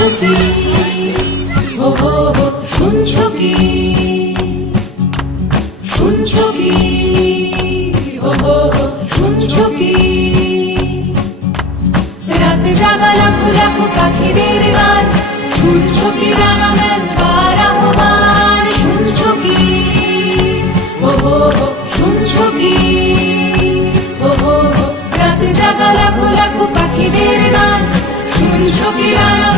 আছো কি? হো শুনছো কি? শুনছো কি? হো শুনছো কি? রাত জাগা লাখো লাখো পাখিদের গান। শুনছো কি রানামের পারাহমান শুনছো কি? হো শুনছো কি? হো রাত জাগা লাখো লাখো পাখিদের গান। শুনছো কি রানামের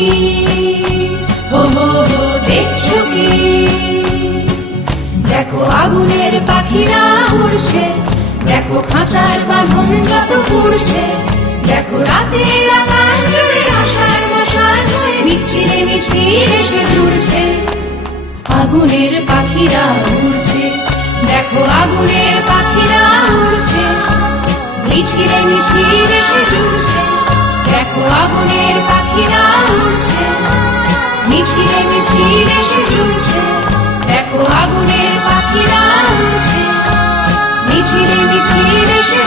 কি হো হো দেখছ কি দেখো আগুনের পাখিরা উড়ছে, দেখো খাঁচার বাঁধন যত পুড়ছে, দেখো রাতের আকাশ জুড়ে আশার মশাল হয়ে মিছিলে মিছিল এসে জুড়ছে। আগুনের পাখিরা উড়ছে, দেখো আগুনের পাখিরা উড়ছে, মিছিলে মিছিল এসে জুড়ছে, দেখো আগুনের পাখিরা মিছিলে মিছিল এসে জুড়ছে দেখো আগুনের পাখিরা উড়ছে। মিছিলে মিছিল এসে